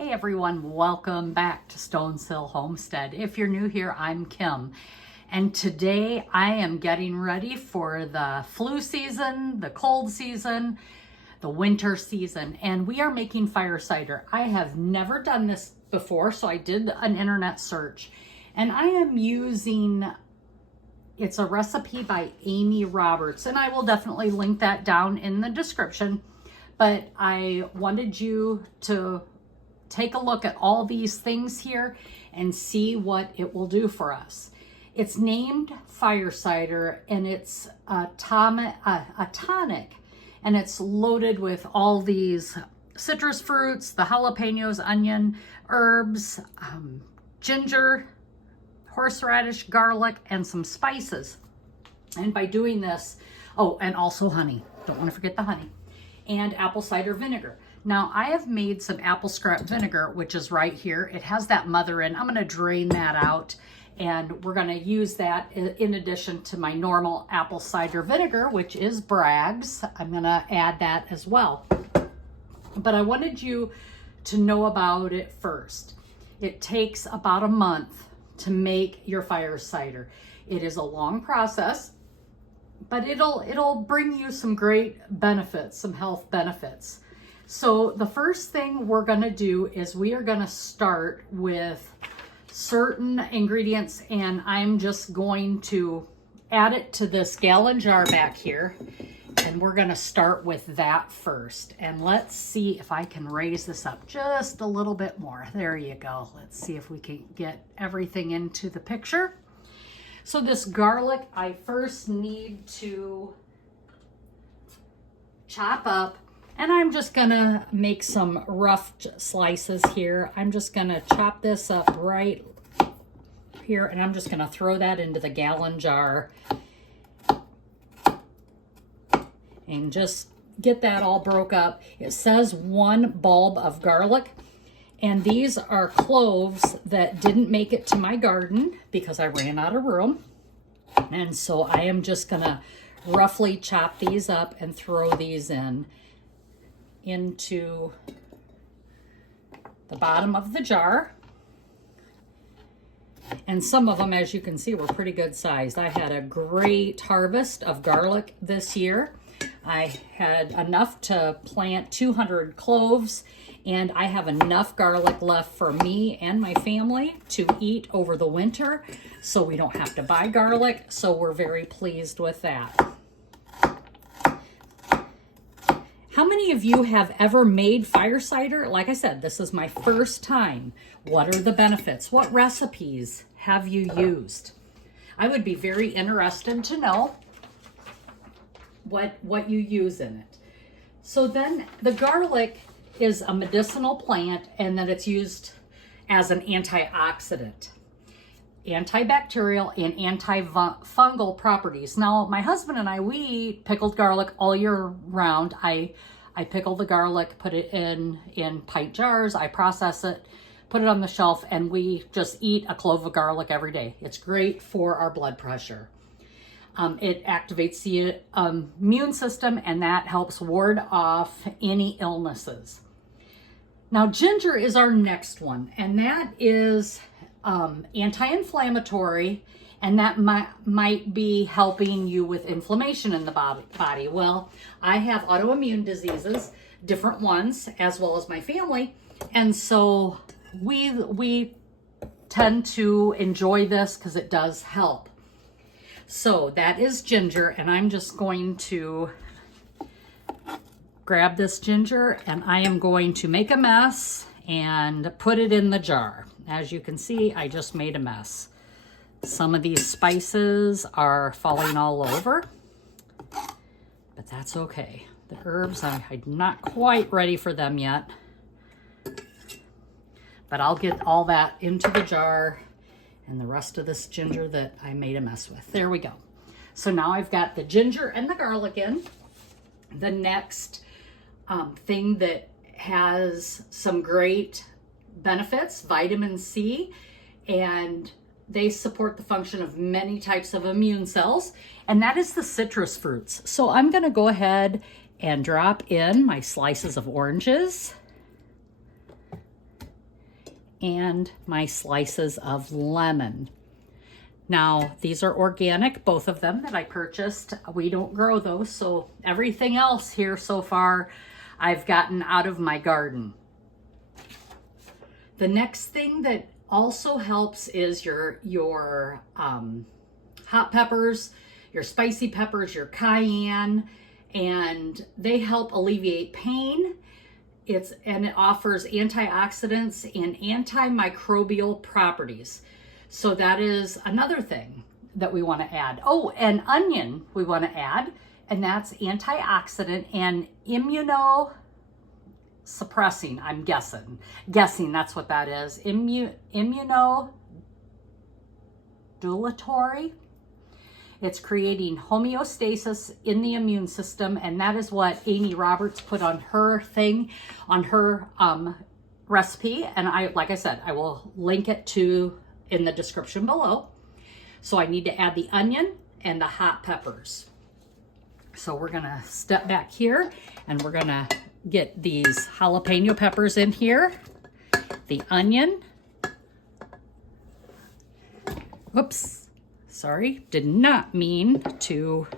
Hey everyone, welcome back to Stonesill Homestead. If you're new here, I'm Kim. And today I am getting ready for the flu season, the cold season, the winter season, and we are making fire cider. I have never done this before, so I did an internet search. And I am using, it's a recipe by Amy Roberts, and I will definitely link that down in the description. But I wanted you to take a look at all these things here and see what it will do for us. It's named fire cider, and it's a tonic, and it's loaded with all these citrus fruits, the jalapenos, onion, herbs, ginger, horseradish, garlic, and some spices. And by doing this, oh, and also honey. Don't want to forget the honey. And apple cider vinegar. Now I have made some apple scrap vinegar, which is right here. It has that mother in. I'm going to drain that out, and we're going to use that in addition to my normal apple cider vinegar, which is Bragg's. I'm going to add that as well. But I wanted you to know about it first. It takes about a month to make your fire cider. It is a long process, but it'll bring you some great benefits, some health benefits. So the first thing we're going to do is we are going to start with certain ingredients, and I'm just going to add it to this gallon jar back here, and we're going to start with that first. And let's see if I can raise this up just a little bit more. There you go. Let's see if we can get everything into the picture. So this garlic, I first need to chop up. And I'm just gonna make some rough slices here. I'm just gonna chop this up right here, and I'm just gonna throw that into the gallon jar and just get that all broke up. It says 1 bulb of garlic, and these are cloves that didn't make it to my garden because I ran out of room. And so I am just gonna roughly chop these up and throw these into the bottom of the jar. And some of them, as you can see, were pretty good sized. I had a great harvest of garlic this year. I had enough to plant 200 cloves, and I have enough garlic left for me and my family to eat over the winter, so we don't have to buy garlic, so we're very pleased with that. How many of you have ever made fire cider? Like I said, this is my first time. What are the benefits? What recipes have you used? I would be very interested to know what you use in it. So then the garlic is a medicinal plant, and that it's used as an antioxidant, antibacterial, and antifungal properties. Now, my husband and I, we eat pickled garlic all year round. I pickle the garlic, put it in pint jars, I process it, put it on the shelf, and we just eat a clove of garlic every day. It's great for our blood pressure. It activates the immune system, and that helps ward off any illnesses. Now, ginger is our next one, and that is anti-inflammatory, and that might be helping you with inflammation in the body. Well, I have autoimmune diseases, different ones, as well as my family, and so we tend to enjoy this because it does help. So that is ginger, and I'm just going to grab this ginger, and I am going to make a mess and put it in the jar. As you can see, I just made a mess. Some of these spices are falling all over, but that's okay. The herbs, I'm not quite ready for them yet, but I'll get all that into the jar and the rest of this ginger that I made a mess with. There we go. So now I've got the ginger and the garlic in. The next thing that has some great benefits, vitamin C, and they support the function of many types of immune cells, and that is the citrus fruits. So I'm going to go ahead and drop in my slices of oranges. and my slices of lemon. Now, these are organic, both of them that I purchased. We don't grow those, so everything else here so far I've gotten out of my garden. The next thing that also helps is your hot peppers, your spicy peppers, your cayenne, and they help alleviate pain. It offers antioxidants and antimicrobial properties. So that is another thing that we want to add. Oh, and onion we want to add, and that's antioxidant and immunosuppressing, I'm guessing that's what that is. Immunomodulatory. It's creating homeostasis in the immune system, and that is what Amy Roberts put on her thing, on her recipe. And like I said, I will link it in the description below. So I need to add the onion and the hot peppers. So we're gonna step back here and we're gonna get these jalapeno peppers in here, the onion. Whoops. Sorry, did not mean to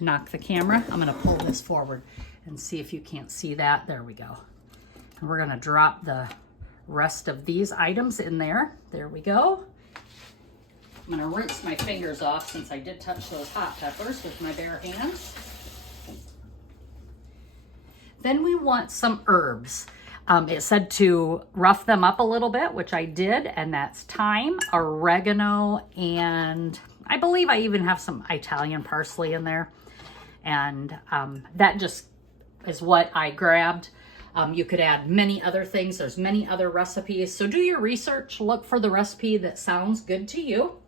knock the camera. I'm gonna pull this forward and see if you can't see that. There we go. And we're gonna drop the rest of these items in there. There we go. I'm gonna rinse my fingers off since I did touch those hot peppers with my bare hands. Then we want some herbs. It said to rough them up a little bit, which I did, and that's thyme, oregano, and I believe I even have some Italian parsley in there. And that just is what I grabbed. You could add many other things. There's many other recipes. So do your research, look for the recipe that sounds good to you.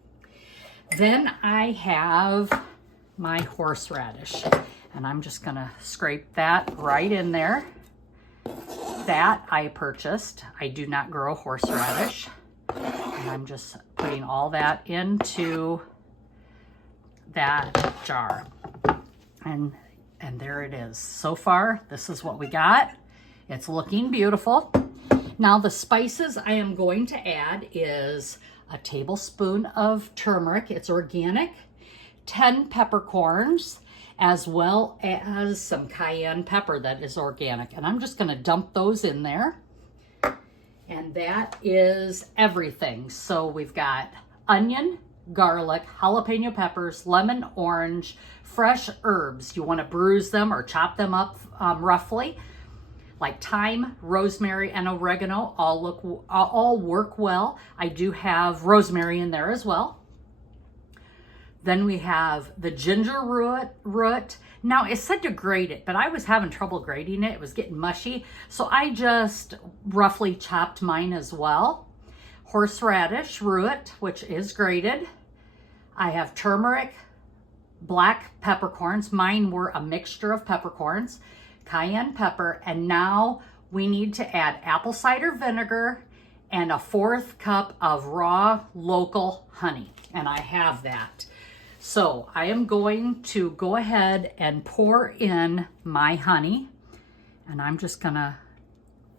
Then I have my horseradish, and I'm just gonna scrape that right in there. That I purchased. I do not grow horseradish. And I'm just putting all that into that jar. And there it is. So far, this is what we got. It's looking beautiful. Now the spices I am going to add is a tablespoon of turmeric. It's organic. 10 peppercorns, as well as some cayenne pepper that is organic. And I'm just gonna dump those in there. And that is everything. So we've got onion, garlic, jalapeno peppers, lemon, orange, fresh herbs. You wanna bruise them or chop them up roughly. Like thyme, rosemary, and oregano all work well. I do have rosemary in there as well. Then we have the ginger root. Now it said to grate it, but I was having trouble grating it. It was getting mushy. So I just roughly chopped mine as well. Horseradish root, which is grated. I have turmeric, black peppercorns. Mine were a mixture of peppercorns, cayenne pepper, and now we need to add apple cider vinegar and a 1/4 cup of raw local honey. And I have that. So I am going to go ahead and pour in my honey, and I'm just gonna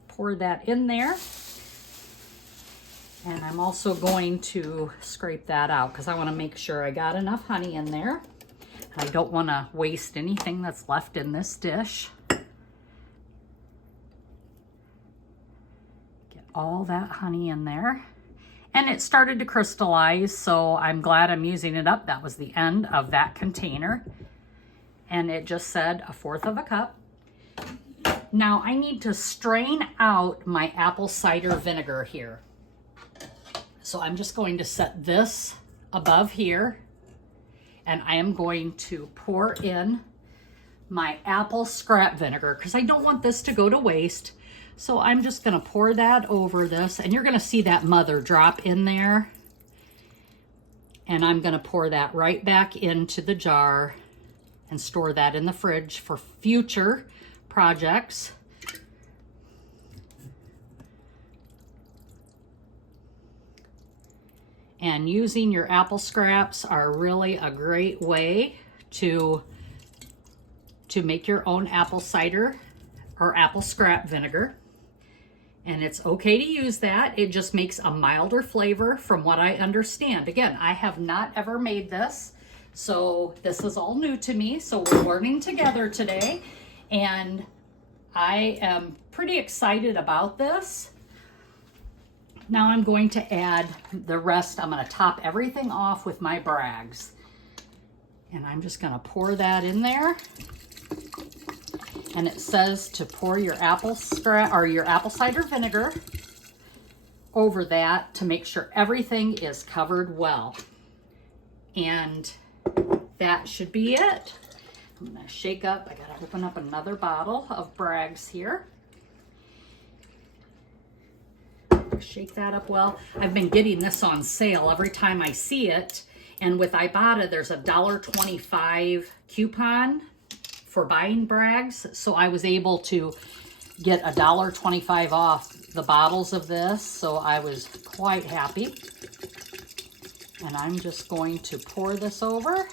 pour that in there. And I'm also going to scrape that out because I want to make sure I got enough honey in there. I don't want to waste anything that's left in this dish. Get all that honey in there. And it started to crystallize, so I'm glad I'm using it up. That was the end of that container. And it just said 1/4 cup. Now I need to strain out my apple cider vinegar here. So I'm just going to set this above here, and I am going to pour in my apple scrap vinegar because I don't want this to go to waste. So I'm just gonna pour that over this, and you're gonna see that mother drop in there. And I'm gonna pour that right back into the jar and store that in the fridge for future projects. And using your apple scraps are really a great way to make your own apple cider or apple scrap vinegar. And it's okay to use that. It just makes a milder flavor from what I understand. Again, I have not ever made this, so this is all new to me. So we're learning together today, and I am pretty excited about this. Now I'm going to add the rest. I'm going to top everything off with my Bragg's. And I'm just going to pour that in there. And it says to pour your apple cider vinegar over that to make sure everything is covered well. And that should be it. I'm gonna shake up. I gotta open up another bottle of Bragg's here. Shake that up well. I've been getting this on sale every time I see it. And with Ibotta, there's a $1.25 coupon for buying Bragg's, so I was able to get $1.25 off the bottles of this, so I was quite happy. And I'm just going to pour this over.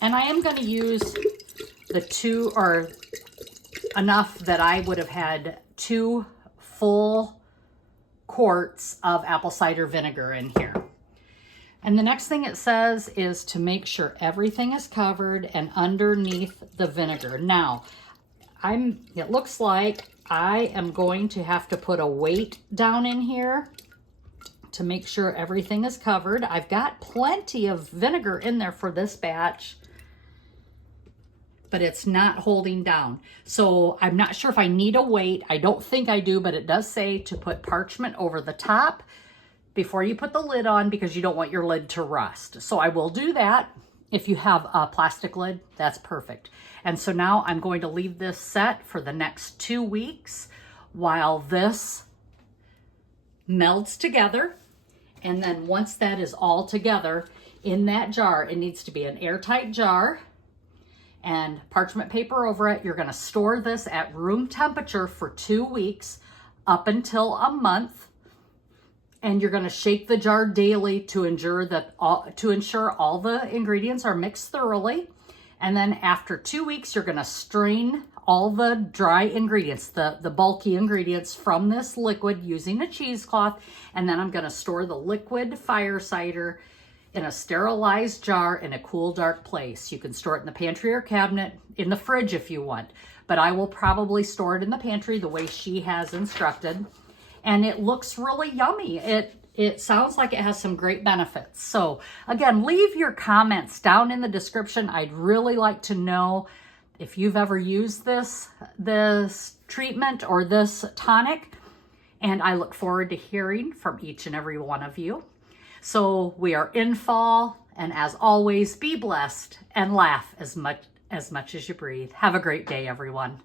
And I am going to use the two, or enough that I would have had 2 full quarts of apple cider vinegar in here. And the next thing it says is to make sure everything is covered and underneath the vinegar. Now, it looks like I am going to have to put a weight down in here to make sure everything is covered. I've got plenty of vinegar in there for this batch, but it's not holding down. So I'm not sure if I need a weight. I don't think I do, but it does say to put parchment over the top before you put the lid on, because you don't want your lid to rust. So I will do that. If you have a plastic lid, that's perfect. And so now I'm going to leave this set for the next 2 weeks while this melds together. And then once that is all together in that jar, it needs to be an airtight jar and parchment paper over it. You're going to store this at room temperature for 2 weeks up until a month. And you're going to shake the jar daily to ensure all the ingredients are mixed thoroughly. And then after 2 weeks, you're going to strain all the dry ingredients, the bulky ingredients from this liquid using a cheesecloth. And then I'm going to store the liquid fire cider in a sterilized jar in a cool, dark place. You can store it in the pantry or cabinet, in the fridge if you want. But I will probably store it in the pantry the way she has instructed. And it looks really yummy. It sounds like it has some great benefits. So again, leave your comments down in the description. I'd really like to know if you've ever used this treatment or this tonic. And I look forward to hearing from each and every one of you. So we are in fall, and as always, be blessed and laugh as much as you breathe. Have a great day, everyone.